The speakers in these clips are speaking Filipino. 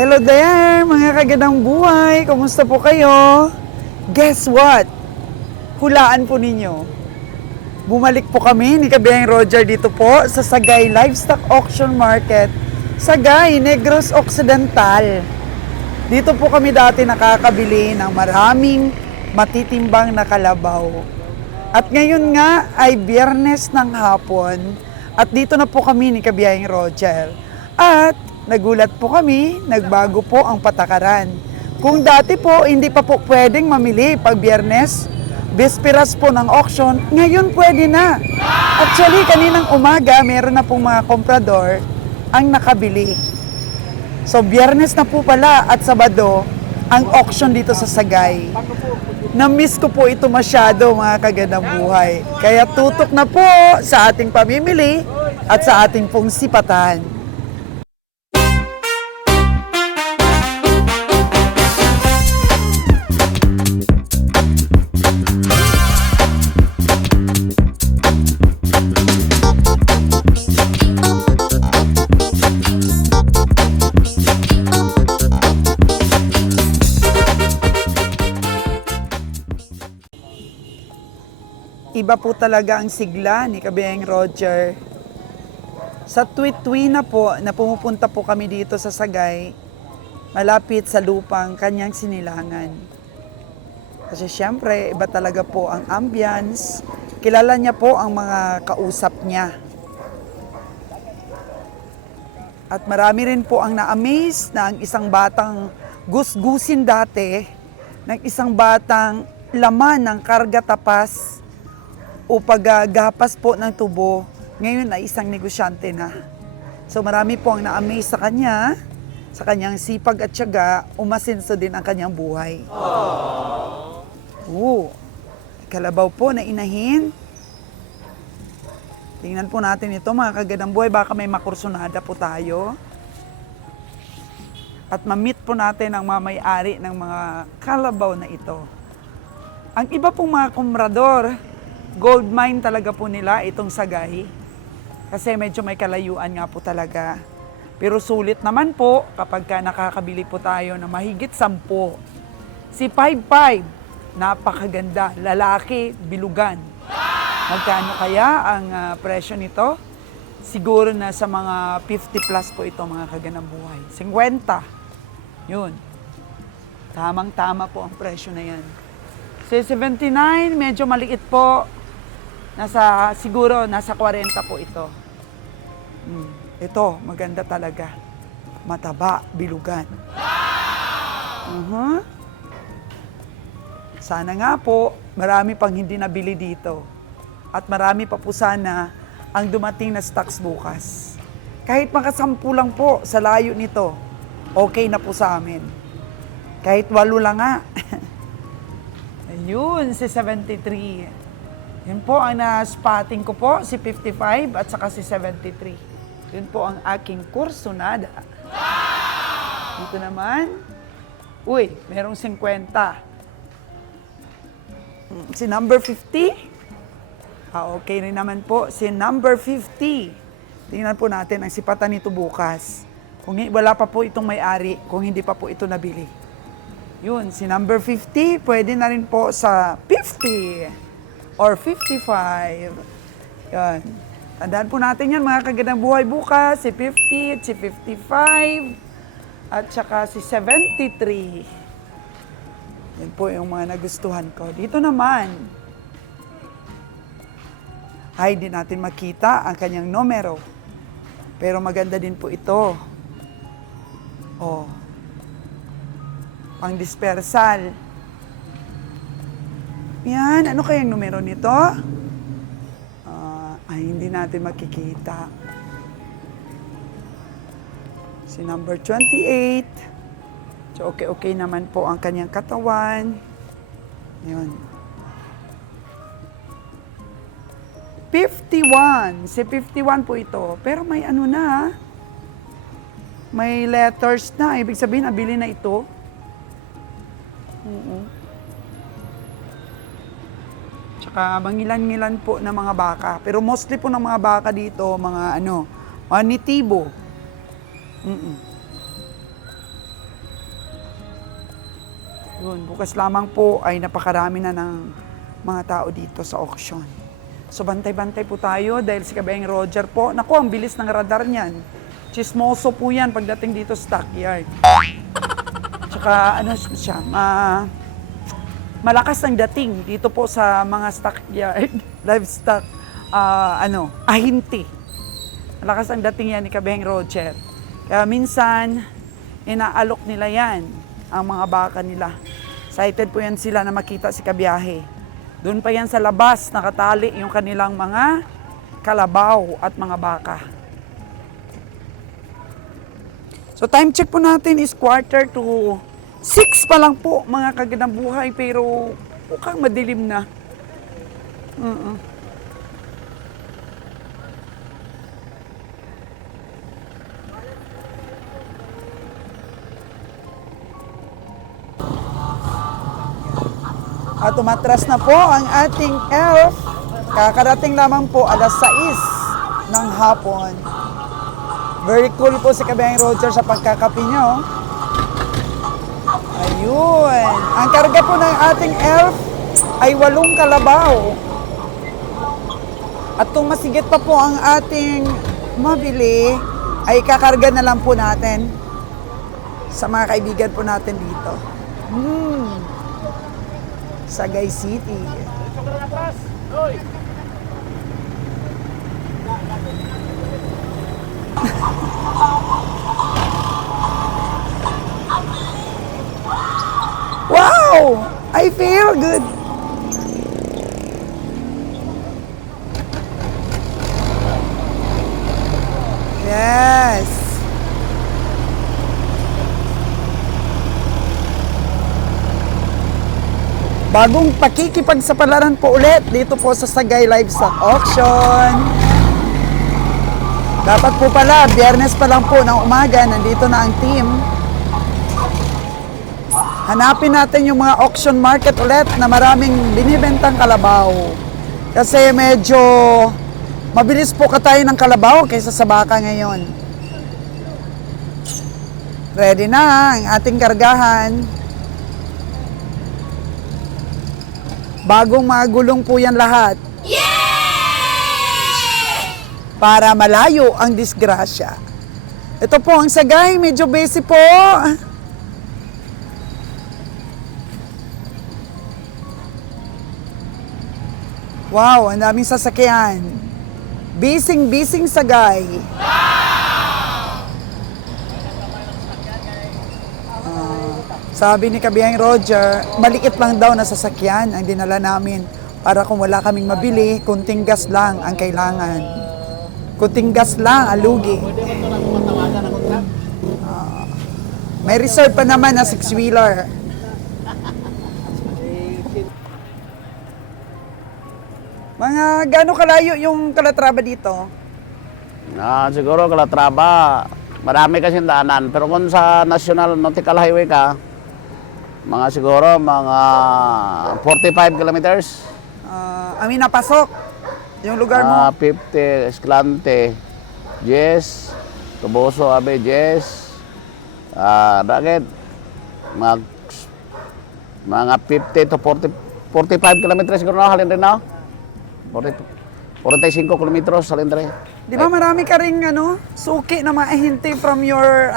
Hello there, mga kagandang buhay. Kumusta po kayo? Guess what? Hulaan po ninyo. Bumalik po kami ni Kabiyang Roger dito po sa Sagay Livestock Auction Market. Sagay, Negros Occidental. Dito po kami dati nakakabili ng maraming matitimbang na kalabaw. At ngayon nga ay Biyernes ng hapon at dito na po kami ni Kabiyang Roger. At nagulat po kami, nagbago po ang patakaran. Kung dati po, hindi pa po pwedeng mamili pag Biyernes, bisperas po ng auction, ngayon pwede na. Actually, kaninang umaga, meron na pong mga komprador ang nakabili. So, Biyernes na po pala at Sabado, ang auction dito sa Sagay. Na-miss ko po ito masyado, mga kagandang buhay. Kaya tutok na po sa ating pamimili at sa ating pong sipatan. Iba po talaga ang sigla ni Kabiyang Roger. Sa tuwi-tuwi na po na pumupunta po kami dito sa Sagay, malapit sa lupang kanyang sinilangan. Kasi syempre, iba talaga po ang ambience. Kilala niya po ang mga kausap niya. At marami rin po ang na-amaze na ang isang batang gusgusin dati, ng isang batang laman ng karga tapas, o paggapas po ng tubo, ngayon ay isang negosyante na. So marami po ang na-amaze sa kanya, sa kanyang sipag at tiyaga, umasenso din ang kanyang buhay. Kalabaw po na inahin. Tingnan po natin ito, mga kagandang buhay, baka may makursunada po tayo. At ma-meet po natin ang mamay-ari ng mga kalabaw na ito. Ang iba pong mga kumrador, gold mine talaga po nila itong Sagay. Kasi medyo may kalayuan nga po talaga. Pero sulit naman po kapag nakakabili po tayo na mahigit 10. Si 55, napakaganda. Lalaki, bilugan. Magkano kaya ang presyo nito? Siguro na sa mga 50 plus po ito, mga kagandang buhay. 50. Yun. Tamang-tama po ang presyo na yan. Si 79, medyo maliit po. Siguro nasa 40 po ito. Ito, maganda talaga. Mataba, bilugan. Sana nga po, marami pang hindi nabili dito. At marami pa po sana ang dumating na stocks bukas. Kahit makasampu lang po sa layo nito, okay na po sa amin. Kahit 8 lang nga. Ayun, si 73. Yun po ang na-spotting ko po, si 55 at saka si 73. Yun po ang aking kursunada. Dito naman, merong 50. Si number 50. Okay rin naman po, si number 50. Tingnan po natin ang sipatan nito bukas. Kung wala pa po itong may-ari, kung hindi pa po ito nabili. Yun, si number 50, pwede na rin po sa 50. Or 55. Yan. Tandaan po natin yan, mga kagandang buhay bukas. Si 50, si 55, at saka si 73. Yan po yung mga nagustuhan ko. Dito naman, hindi natin makita ang kanyang numero. Pero maganda din po ito. Pang dispersal. Yan, ano kayang numero nito? Hindi natin makikita. Si number 28. So, okay naman po ang kanyang katawan. Yun. 51. Si 51 po ito. Pero may ano na, may letters na. Ibig sabihin, nabili na ito. Tsaka mangilan-ngilan po ng mga baka. Pero mostly po ng mga baka dito, mga nitibo. Yun, bukas lamang po ay napakarami na ng mga tao dito sa auction. So bantay-bantay po tayo dahil si Kabayang Roger po, naku, ang bilis ng radar niyan. Chismoso po yan pagdating dito sa stockyard. Tsaka ano siya, malakas ang dating dito po sa mga stockyard, livestock, ahinti. Malakas ang dating yan ni Kabayang Roger. Kaya minsan, inaalok nila yan, ang mga baka nila. Excited po yan sila na makita si Kabiyahe. Doon pa yan sa labas, nakatali yung kanilang mga kalabaw at mga baka. So time check po natin is 5:45 pa lang po mga kagandang buhay, pero mukhang madilim na. At umatras na po ang ating elf. Kakarating lamang po alas 6 ng hapon. Very cool po si Kabayang Roger sa pagkakapi niya. Oh. Ayun. Ang karga po ng ating elf ay 8 kalabaw. At kung masigit pa po ang ating mabili, ay kakarga na lang po natin sa mga kaibigan po natin dito. Sagay City. Wow! I feel good. Yes. Bagong pakikipagsapalaran po ulit dito po sa Sagay Livestock Auction. Dapat po pala, Biyernes pa lang po ng umaga, nandito na ang team. Hanapin natin yung mga auction market ulit na maraming binibentang kalabaw. Kasi medyo mabilis po katayin ng kalabaw kaysa sa baka ngayon. Ready na ang ating kargahan. Bagong magulong po yan lahat. Para malayo ang disgrasya. Ito po ang Sagay, medyo busy po. Wow, ang daming sasakyan. Bising Sagay. Sabi ni Kabayang Roger, maliit lang daw na sasakyan ang dinala namin para kung wala kaming mabili, kunting gas lang ang kailangan. Kunting gas lang, alugi. May reserve pa naman na 6-wheeler. Mga gaano kalayo yung Calatrava dito? Siguro Calatrava, marami kasi daanan. Pero kung sa National Nautical Highway ka, siguro mga 45 kilometers. Napasok yung lugar mo? 50, Escalante, Jess, Tuboso, Abe, Jess, Dagat, mga 50 to 45 kilometers siguro na halin rin na. 45 kilometers halin rin. Di ba marami ka ring suki na maahinti from your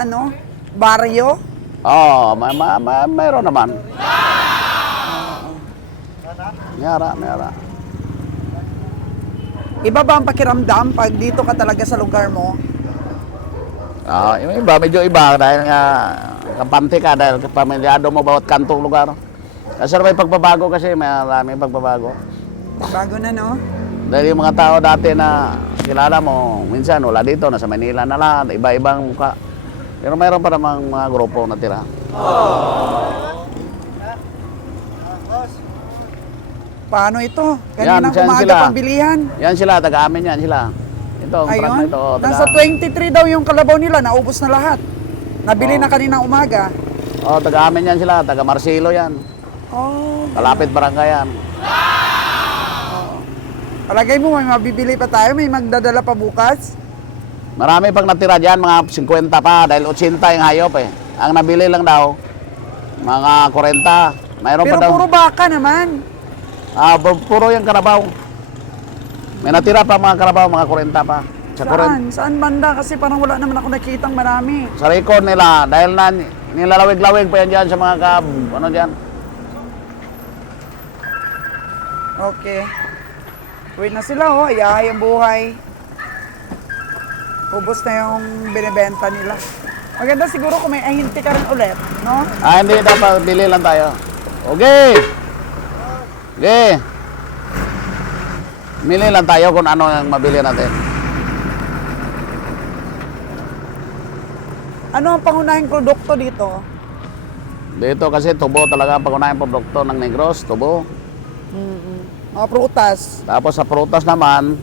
baryo? Oo, mayroon naman. Mayara. Iba ba ang pakiramdam pag dito ka talaga sa lugar mo? Yung iba, medyo iba dahil nga kampante ka dahil pamilyado mo bawat kantong lugar. Kasi may pagbabago kasi, may pagbabago. Bago na, no? Dahil yung mga tao dati na kilala mo, minsan wala dito, nasa Manila na lahat, iba-ibang mukha. Pero mayroon pa namang mga grupo na tira. Paano ito? Kaninang umaga pambilihan? Yan sila, taga-amin yan sila. Ito, ang truck na ito. Nasa 23 daw yung kalabaw nila, naubos na lahat. Nabili na kaninang umaga. Taga-amin yan sila, taga-Marcelo yan. Kalapit barangay yan. Palagay mo, may mabibili pa tayo? May magdadala pa bukas? Marami pang natira dyan, mga 50 pa, dahil 80 yung hayop eh. Ang nabili lang daw, Mga 40. Mayroon Pero pa daw. puro baka naman. Puro yung karabaw. May natira pa mga karabaw, mga 40 pa. Sa Saan? Saan banda? Kasi parang wala naman ako nakitang marami. Sa record nila, dahil na nilalawig-lawig pa yan dyan sa mga ano dyan. Okay. Wait na sila, oh. Ayahay ang buhay. Ubus na yung binibenta nila. Maganda siguro kung may ahinti ka rin ulit, no? Hindi, dapat bili lang tayo. Okay. Okay. Mili lang tayo kung ano yung mabili natin. Ano ang pangunahing produkto dito? Dito kasi tubo talaga ang pangunahing produkto ng Negros, tubo. Mga prutas. Tapos sa prutas naman,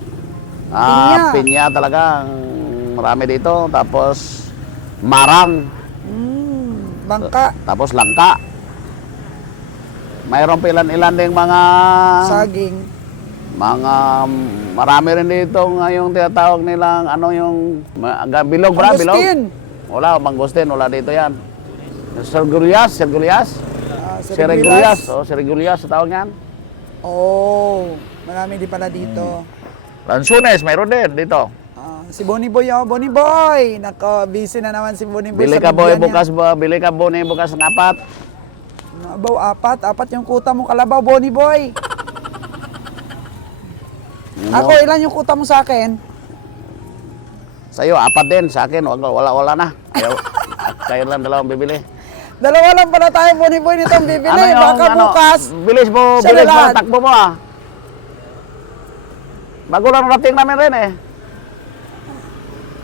Pinya. pinya talaga ang marami dito. Tapos marang, Bangka. tapos langka. Mayroon pa ilan-ilan ding mga Saging. marami rin dito ngayong tinatawag nilang ano yung bilog ba? Bilog? Agustin. Wala, mangustin, wala dito yan. Sergurias, Serigulas. Sergurias sa tawag yan. Oh, marami din pala dito. Lansunes, mayroon din dito. Si Bonnie Boy, oh. Bonnie Boy! Nako, busy na naman si Bonnie Boy. Bili sa ka boy bigyan bukas ba? Bili ka boy bukas ng 4. niya. Abaw, apat yung kuta mo kalabaw, Bonnie Boy. Ako, ilan yung kuta mo sa akin? Sa'yo, 4 din. Sa akin, wala na. Kayo lang dalawang bibili. Dalawa lang pala tayo, Bonnie Boy, nitong bibili. Baka bukas. Bilis mo, siya bilis na mo, lahat. takbo mo ah. Bago lang rating namin rin eh.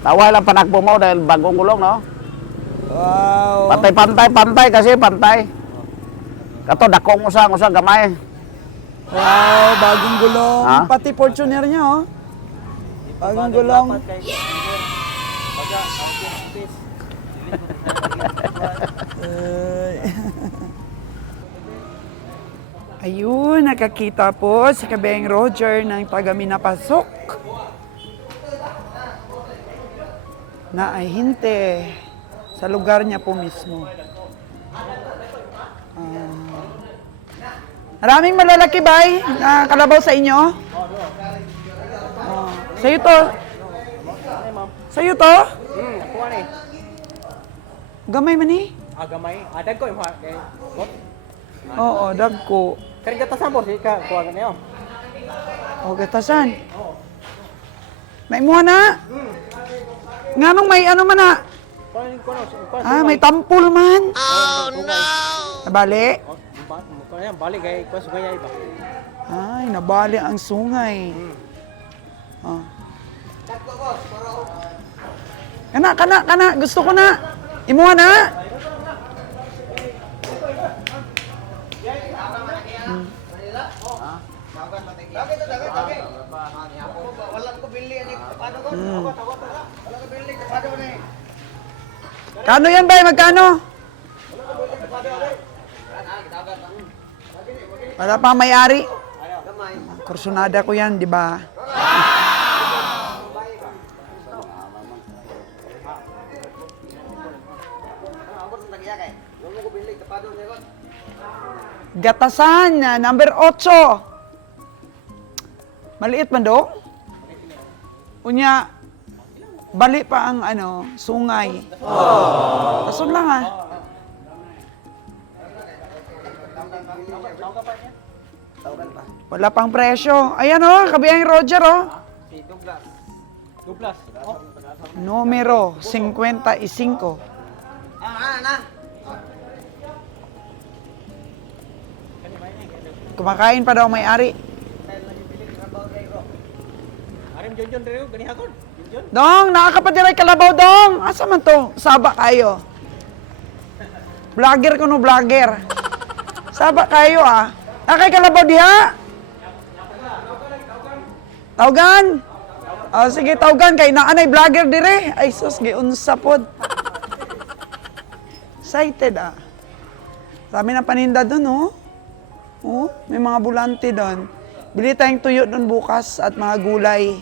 Taway lang panakbo mo dahil bagong gulong, no? Wow. Pantay kasi, pantay. Kato, dakong usang gamay. Wow, bagong gulong. Ha? Pati Fortuner niya, oh. Bagong gulong. Ayun, nakakita po si Kabeng Roger ng taga Minapasok na ay hinte sa lugar niya po mismo. Maraming malalaki bay na kalabaw sa inyo? Sa'yo to? Sa'yo to? Ako ani. Gamay man eh? Gamay. Dag ko yung kay. What? Oo, dagko. Kari gata sa si ka kuha niyo. O, gatasan. May muha na? Nga nung may ano man na? May tampol man. Oh no. Nabali? Balik kay kuha sugay ba. Ay, nabali ang sungay. Oh. Kana. Gusto ko na. Imuha na. Kano yan ba? Magkano? Wala pa may-ari. Kursunada ko yan, di ba? Gatasan na, number 8. Maliit man do? Unya, bali pa ang ano, sungay. Tasod lang ah. Wala pang presyo. Ayan oh, kabiyang Roger oh. Si Douglas. Douglas. Oh. Numero 55. Kumakain pa daw may-ari. Arim Jonjon dere gani hakon. Jonjon. Dong, nakakapadiray kalabaw dong. Asa man to? Saba kayo. Vlogger ko no, vlogger. Saba kayo ah. Nakay kalabaw diha. Tawgan. Oh, sige, tawgan kay naanay vlogger dire. Ay sus, giunsa pod. Excited ah. Dami na paninda doon oh. Oh, may mga bulante doon. Bili tayong tuyo doon bukas at mga gulay.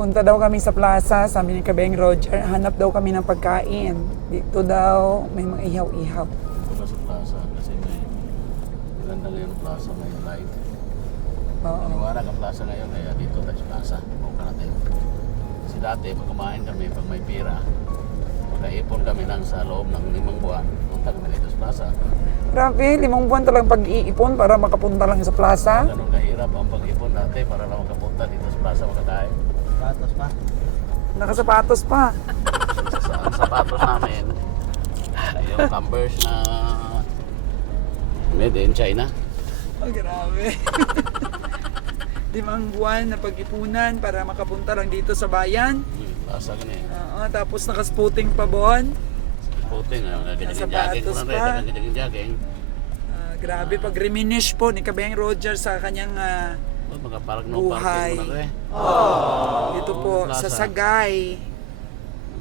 Punta daw kami sa plaza, sabi ni Kabeng Roger, hanap daw kami ng pagkain. Dito daw, may mga ihaw-ihaw. Punta sa plaza kasi may maganda ngayon plaza ngayon light. Oo. Maniwala ka plaza ngayon kaya dito tayo sa plaza. Buka natin. Kasi dati pag kumain kami, pag may pira, magkaipon kami lang sa loob ng 5 buwan. Punta kami dito sa plaza. Grabe, 5 buwan talagang pag-iipon para makapunta lang sa plaza. Ganun kahirap ang pag-ipon dati para lang makapunta dito sa plaza makakain. Patos pa. Nakasapatos pa. Ang sapatos namin, yung Converse na made in China. Oh, grabe. 5 buwan na pag-ipunan para makapunta lang dito sa bayan. Plaza ganyan. Oo, tapos nakasputing pa bon. Puting, Nasa nagkajaging ko sapatos na pa. rin, nagkajaging. Grabe, pag reminish po ni Kabeng Roger sa kanyang Mga parang no buhay. parking mo na rin. dito po Plaza. sa Sagay.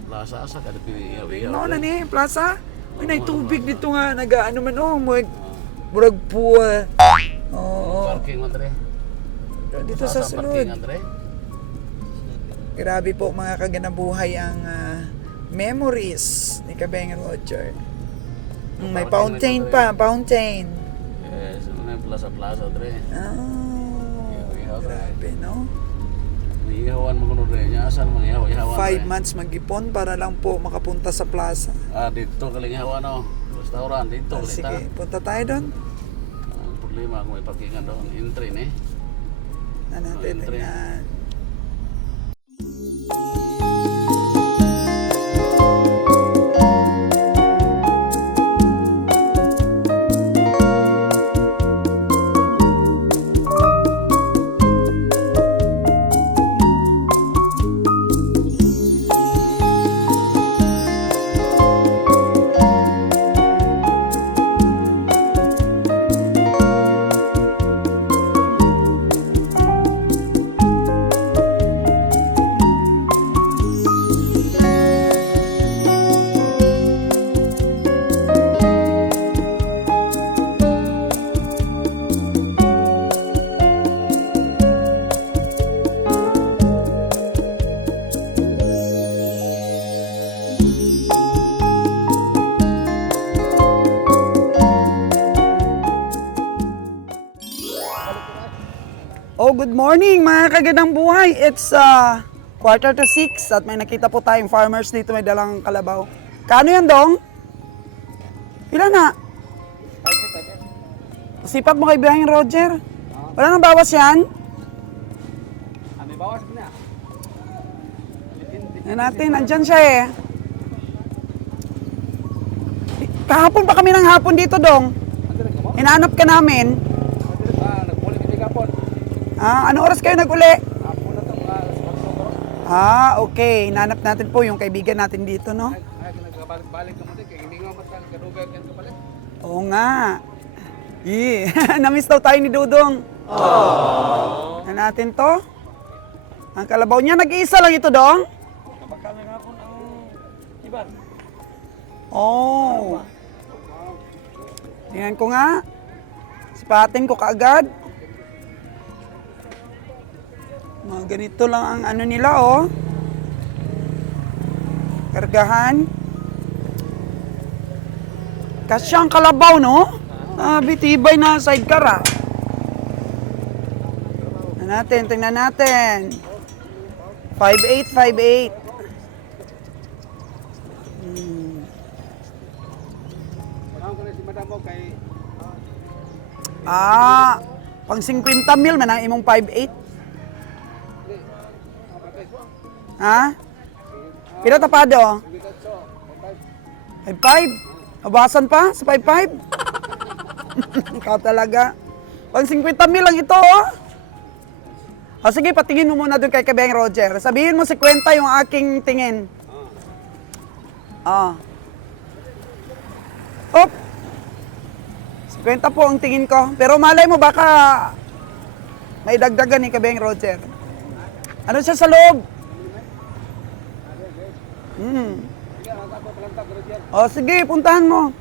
Plaza asa kada piniyaw-iyaw. Ano na ni, plaza? Uy, nagtubig dito nga, nag-ano man murag pool. Oo, Parking mo rin. dito sa sulod. Parking rin. Grabe po mga kaganabuhay ang memories ni Kabeng Roger. May fountain pa, fountain. Yes, ano na yung plaza rin. Oh, grabe no? Ihawan mo kuno rin. Asan mo ihawan 5 months mag-ipon para lang po makapunta sa plaza. Dito kaling ihawan o. Restaurant dito. Sige, punta tayo doon. Ang problema kung may parkingan doon. Entry eh. Na natin Entry. tingnan. Oh, good morning mga kagandang buhay. It's 5:45 at may nakita po tayong farmers dito, may dalang kalabaw. Kano yan, Dong? Pila na? Sipag mo kay Biyahing Roger. Wala nang bawas yan? May bawas na. Yan natin, andyan siya eh. Kahapon pa kami ng hapon dito, Dong. Hinahanap ka namin. Nagpulit hindi kapon. Anong oras kayo nag-uli? Hapon na ito. Okay. Hinahanap natin po yung kaibigan natin dito, no? Nagbalik-balik ka mo din. Kaya hindi nga matang kadugay ka kapalit. Oo nga. Namiss daw tayo ni Dudong. Na natin to. Ang kalabaw niya, nag-iisa lang ito, Dong. Kapag na hapon ang iban. Oh. Tingnan ko nga. Sipatin ko kaagad. Mga ganito lang ang ano nila, oh. Kargahan. Kasi ang kalabaw, no? Tibay na sidecar, ah. Tingnan natin. 5'8", 5'8". Panahon ko na si madam mo kay Pang 50 mil man ang imong 5'8". Ha? Pila tapado? 5'5". Abasan pa sa 5'5"? Ikaw talaga. Pang 50 mil lang ito, oh. Sige, patingin mo muna doon kay Kabeng Roger. Sabihin mo 50 yung aking tingin. Op! 50 po ang tingin ko. Pero malay mo baka may dagdagan ni Kabeng Roger. Ano siya sa loob? Sige, puntahan mo.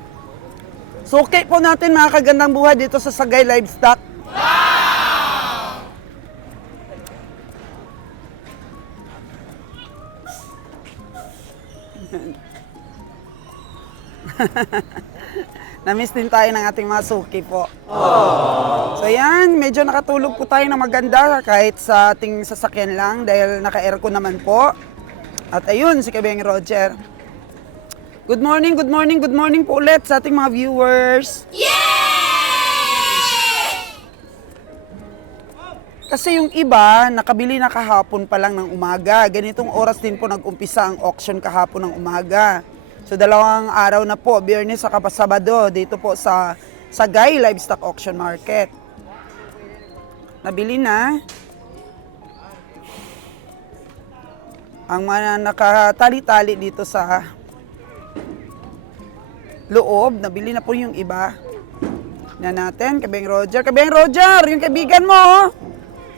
Suki po natin mga kagandang buhay dito sa Sagay Livestock. Namiss din tayo ng ating mga suki po. So yan, medyo nakatulog po tayo ng maganda kahit sa ating sasakyan lang dahil naka-aircon naman po. At ayun, si Kabeng Roger. Good morning po ulit sa ating mga viewers. Kasi yung iba, nakabili na kahapon pa lang ng umaga. Ganitong oras din po nag-umpisa ang auction kahapon ng umaga. So 2 araw na po, Biyernes sa Sabado, dito po sa Sagay Livestock Auction Market. Nabili na. Ang mga nakatali-tali dito sa loob, nabili na po yung iba. Na natin, Kabeng Roger. Kabeng Roger, yung kaibigan mo, oh.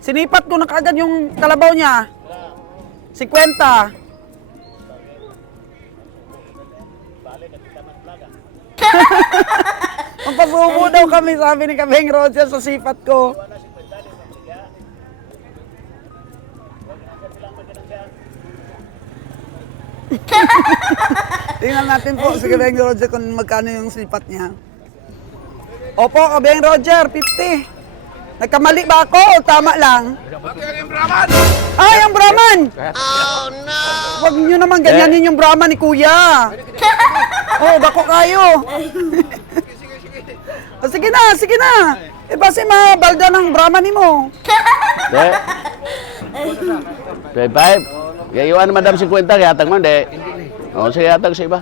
Sinipat ko na kaagad yung kalabaw niya. 50. Magpagbubo daw kami, sabi ni Kabeng Roger sa sipat ko. Tingnan natin po si Kabeng Roger kung magkano yung sipat niya. Opo, Kabeng Roger, 50. Nagkamali ba ako o tama lang? Bakit yung Brahman? Ay, ang Brahman! Oh no! Huwag nyo naman ganyanin yung Brahman ni Kuya. Oh, bako kayo. Oh, sige na. Eh, basi mabalda ng Brahman ni mo. De. 25. Gayuan Madam 50, yatag mo, de. O, sige, yatag sa iba.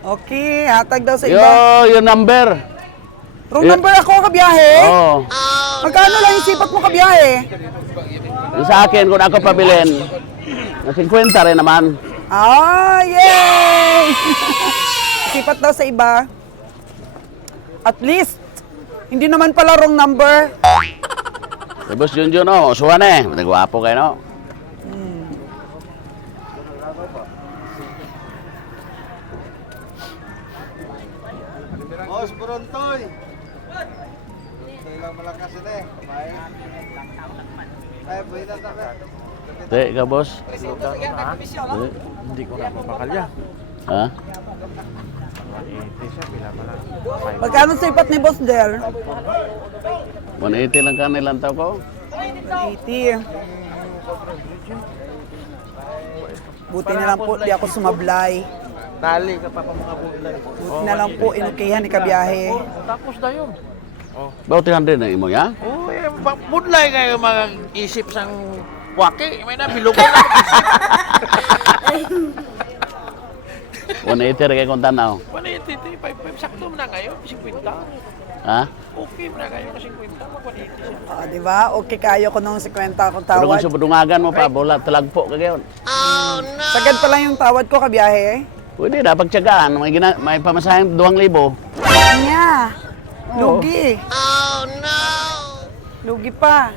Okay, hatag daw sa Yo, iba. yung number. Wrong number ako, kabiyahe. Oo. Magkano lang yung sipat mo, kabiyahe? Yung sa akin, kung ako pabilin, na 50 rin naman. Ah, yay! Sipat daw sa iba. At least, hindi naman pala wrong number. Si Boss Junjun, no? Usuhan eh. Nagwapo kayo, no? Boss, Burontoy. Burontoy lang malakas na eh. Kumain. Ay, buhay na tabi. Te, ka, boss? Hindi ko na mapakalya. Ha? Magkano sipat ni Boss Der? 180 lang kanilang tao ko. 80. Buti na lang po, di ako sumablay. Tali ka pa mga bulan. Buti na lang po, inukihan ni kabiyahe. Tapos na yun. Ba't 300 na imo, ya? Oh, budlay kayo mga isip sang waki. May nabilugan lang isip. 180 rin kayo kung tanaw. 180, 55. Sakto mo na ngayon, 50. Ha? Okay mo na kayo kasi 50. Mag-180 siya. Ah, di ba? Okay kayo ko nung 50 akong Pero kung tawad. subudungagan mo pa, bulat, talagpo ka gayon. Sagad pa lang yung tawad ko, kabiyahe. Pwede na, pagtsagaan. May pamasahing 2,000. Kanya. Lugi. Oh no! Lugi pa.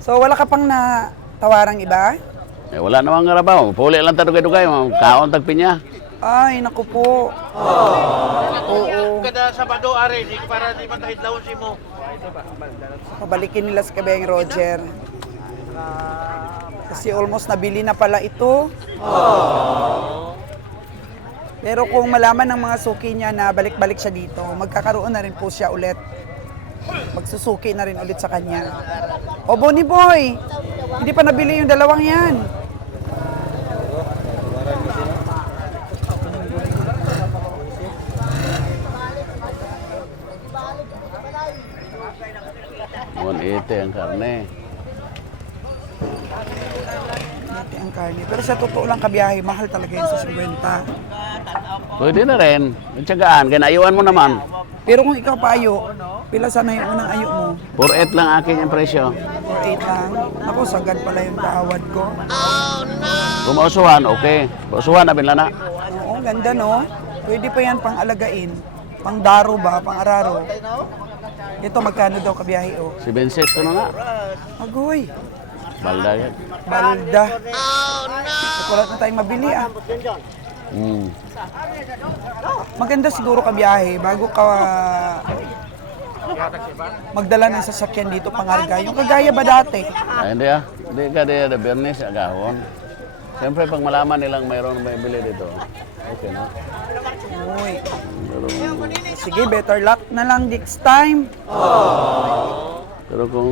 So wala ka pang natawarang iba? Eh, wala namang ngarabaw. Puli lang tadugay-dugay. Kaon tagpinya. Ay, naku po. Oo. Kada Sabado, are, para di matahid laon si mo. Pabalikin nila si Kabeng Roger. Kasi almost nabili na pala ito. Pero kung malaman ng mga suki niya na balik-balik siya dito, magkakaroon na rin po siya ulit. Magsusuki na rin ulit sa kanya. O Bonnie Boy, hindi pa nabili yung dalawang yan. $180 ang karne. Dati ang karne. Pero sa totoo lang kabiyahe, mahal talaga yun sa 50. Pwede na rin. Pagtsagaan. Kinayuan mo naman. Pero kung ikaw pa ayo, pila sana yung unang ayo mo? 4,800 lang aking yung presyo. 4.8 lang. Ako, sagad pala yung tawad ko. Kung mausuhan, okay. Mausuhan na binlana. Oo, ganda no? Pwede pa yan pang alagain. Pang daro ba? Pang araro. Ito, magkano daw kabiyahe o? 7,600 ko na nga. Agoy, Balda yan. balda. Oh no! Wala na tayong mabili ah. Maganda siguro kabiyahe bago ka magdala ng sasakyan dito pangarga. Yung kagaya ba dati? Ay, hindi ah. Hindi ka di ada Bernis agahon. Siyempre, pag malaman nilang mayroong may bili dito, okay na. Uy. Pero, Sige, better luck na lang next time. pero kung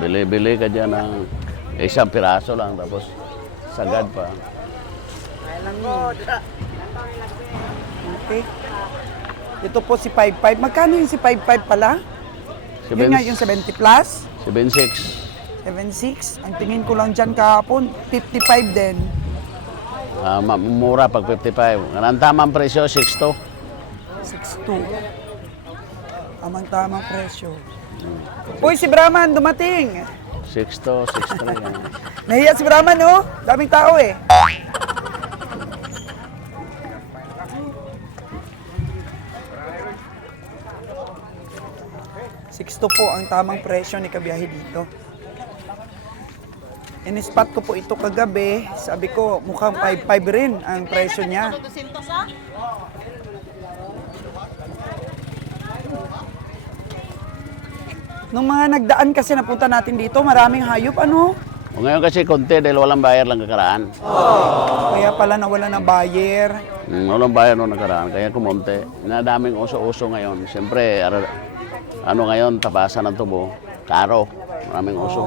bili-bili ka dyan ng isang piraso lang, tapos sagad pa. Okay. Ito po si 55. Magkano yung si 55 pala? Yun nga yung 70 plus? 76. 76. Ang tingin ko lang dyan kahapon, 55 din. Mura pag 55. Ang tamang presyo, 62. 62. Tamang-tamang presyo. Uy, si Brahman, dumating. 62, 63. yan. Nahiya si Brahman, oh. Daming tao eh. $6 po ang tamang presyo ni kabiyahe dito. In-spot ko po ito kagabi. Sabi ko, mukhang 5.5 rin ang presyo niya. Nung mga nagdaan kasi napunta natin dito, maraming hayop, ano? O ngayon kasi konti dahil walang bayar lang kakaraan. Kaya pala nawala ng buyer. Walang bayar nung nakaraan, kaya kumonte. Nadaming uso-uso ngayon. Siyempre, ano ngayon, tapasan ng tubo, karo. Maraming uso.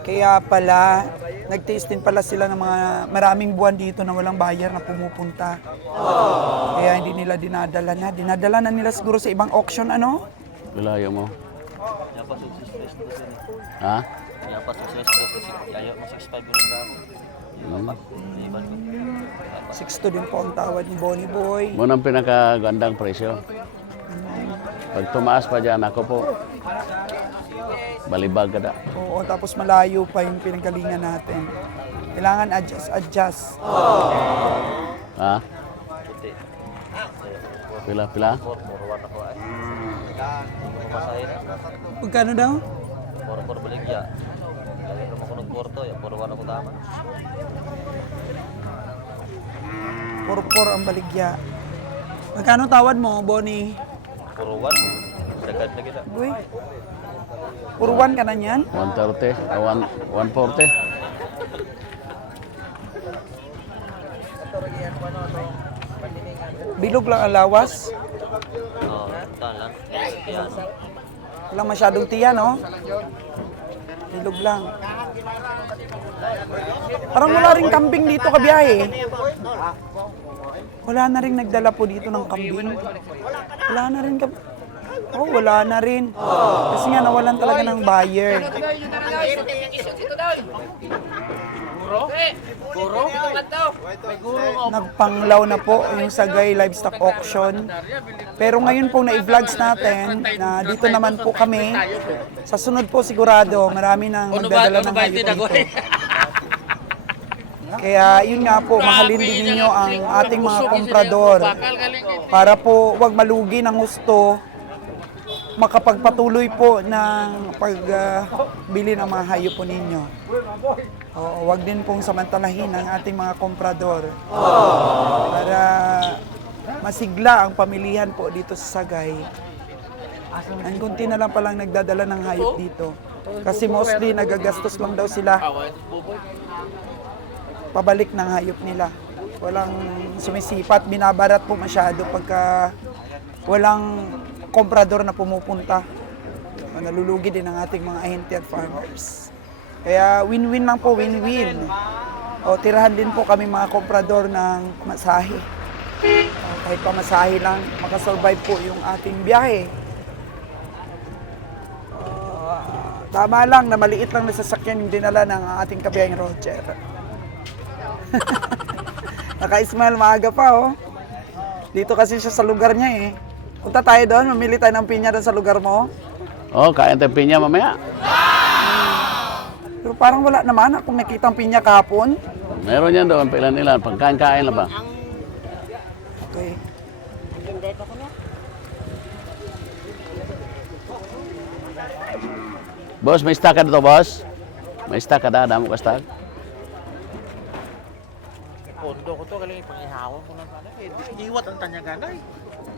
Kaya pala, nagtiis din pala sila ng mga maraming buwan dito na walang buyer na pumupunta. Kaya hindi nila dinadala na. Dinadala na nila siguro sa ibang auction, ano? Bilayo mo. Ha? Yang pas sukses terus ayo 65 kg. 6 din po ang tawad ni Bonnie Boy. Muna ang pinakagandang presyo. Pag tumaas pa dyan, ako po, balibag ka da. Oo, tapos malayo pa yung pinanggalingan natin. Kailangan adjust. Ha? Pila? Murwan ako ay. Masahin. Magkano daw? Por baligya. Kaya naman ko nagporto, ya murwan ako tama. Purpur ang baligya. Magkano tawad mo, Bonnie? Murwan. Sagad na kita. Uy, purwan ka na niyan? 130, 140. Bilog lang ang lawas. Oh, talan. Yan. Walang masyadong tiyan, no? Bilog lang. Parang wala rin kambing dito kabiyahe. Wala na rin nagdala po dito ng kambing. Wala na rin wala na rin. Kasi nga nawalan talaga ng buyer. Nagpanglaw na po yung Sagay Livestock Auction. Pero ngayon po na-vlogs natin na dito naman po kami. Sa sunod po sigurado, marami nang magdadala ng hayop dito. Kaya yun nga po, mahalin din ninyo ang ating mga komprador para po wag malugi ng gusto, makapagpatuloy po ng pagbili ng mga hayop po ninyo. Wag din pong samantalahin ang ating mga komprador para masigla ang pamilihan po dito sa Sagay. Ang kunti na lang palang nagdadala ng hayop dito. Kasi mostly nagagastos lang daw sila pabalik ng hayop nila. Walang sumisipat, binabarat po masyado pagka walang komprador na pumupunta. Nalulugi din ang ating mga ahente at farmers. Kaya win-win lang po, win-win. Tirahan din po kami mga komprador ng masahe. Kahit pamasahe lang, makasurvive po yung ating biyahe. Tama lang na maliit lang na sasakyan yung dinala ng ating kabiyaheng Roger. Naka-smile, maaga pa, oh. Dito kasi siya sa lugar niya, eh. Punta tayo doon, mamili tayo ng pinya doon sa lugar mo. Kain tayo pinya mamaya. Pero parang wala naman akong nakitang pinya kahapon. Meron yan doon, pailan-ilan. Pagkain-kain lang ba? Okay. Boss, may stock ka dito, boss? May stock ka da, damo ka stock? Pondo ko to, galing ipangihawang ko ng tanay. Iwat ang tanya ganay.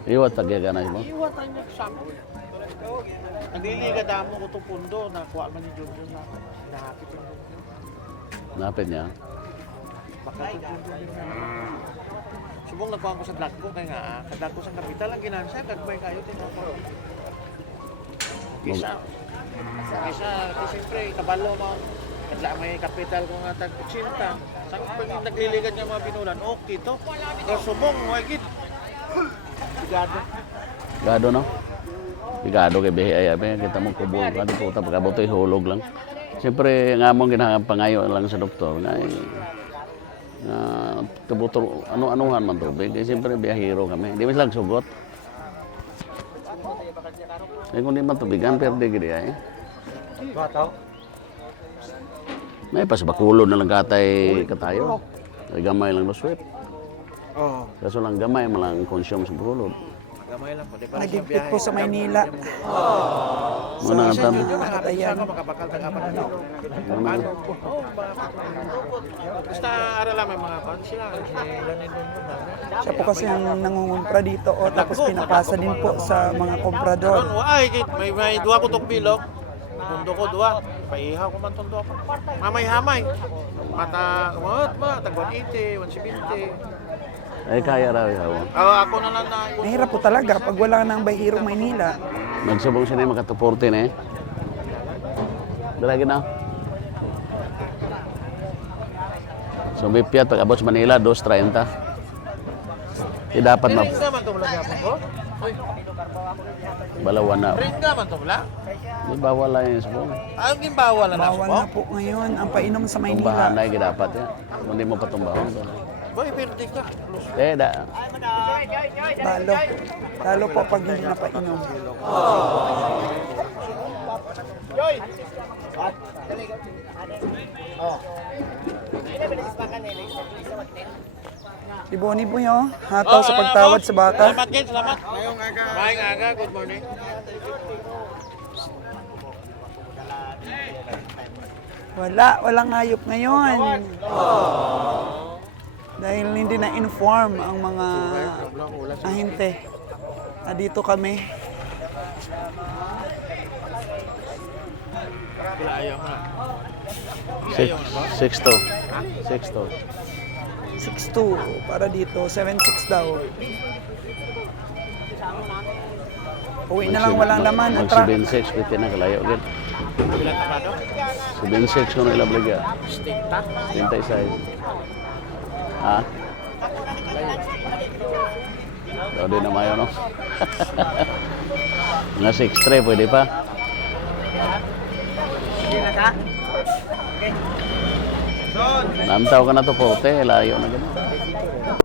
Iwat, tagyaganay mo. Iwat ang nagsako. Ang dili ka damo ko to pundo, nakuha man ni Jojo na nahapit lang. Napit niya. Subong nagkuhan ko sa Dagko kaya nga, kadagko sa kapital ang ginansa, kagbay kayo tinapos. Kisa, siyempre, kabalo mo, kadla may kapital ko nga tag-80. Saan pag nagliligad ng mga binulan, okay to. Pero subong, wagit. Sigado. Gado no? Bigado kay Behi ay kita mo kubol ka di puta pagkabutoy hulog lang. Siyempre nga mong ginapangayo lang sa doktor nga kabutor ano-anuhan man tubig. Siyempre biyahero kami. Di lang sugot. Kung di man tubigan perde gidi ay. May pas bakulo na lang katay katayo. Ay gamay lang no sweep. Oo. Kaso lang gamay malang consume sa bakulod. Gamay lang po. Di ba Nagigpit po sa Maynila. Muna Sa tam. Nakatayan. makabakal ng apat na kilo. Muna. Basta aral lang may mga pan sila. Siya po kasi ang nangungumpra dito o tapos pinapasa din po sa mga komprador. Ay, may dua ko tong bilog. Tundo ko dua. Paihaw ko man tundo ako. Mamay-hamay. Mata, tag 180, 170. Ay kaya raw ikaw. Ako na lang na. Mahirap po talaga pag wala nang Bahiro Maynila. Nagsubong siya na makatuporte na eh. Dalagi na. So bipyat pag abot sa Manila 2.30. Di dapat Ring naman itong lagyapan ko. balawan na. Ring naman itong lag. Di bawal lang yung subong. Ang gimbawal na Bawal ako. na po ngayon ang painom sa Tumbahan Maynila. na yung dapat yan. Kung di mo patumbahon. Boy, pirdi ka. Eh, da. Lalo. Lalo po pag hindi na painom. Si Bonnie po yun, hataw sa pagtawad sa baka. Salamat, Ken. Salamat. Maayong aga. Good morning. Walang hayop ngayon. Dahil hindi na-inform ang mga ahente na dito kami. Kila ayaw mo na. 6-2. 6-2. 6'2 para dito, 7'6 daw. Uwi na lang, walang laman. Mag Atra. 7-6, piti na kalayo. Agad. Bilang tapado? 7-6 kung ilablag ya. Stinta. 36. Ha? Daw din na mayo, no? Nga 6-3, pwede pa. Nantaw ka na to po, te. Layo na ganun.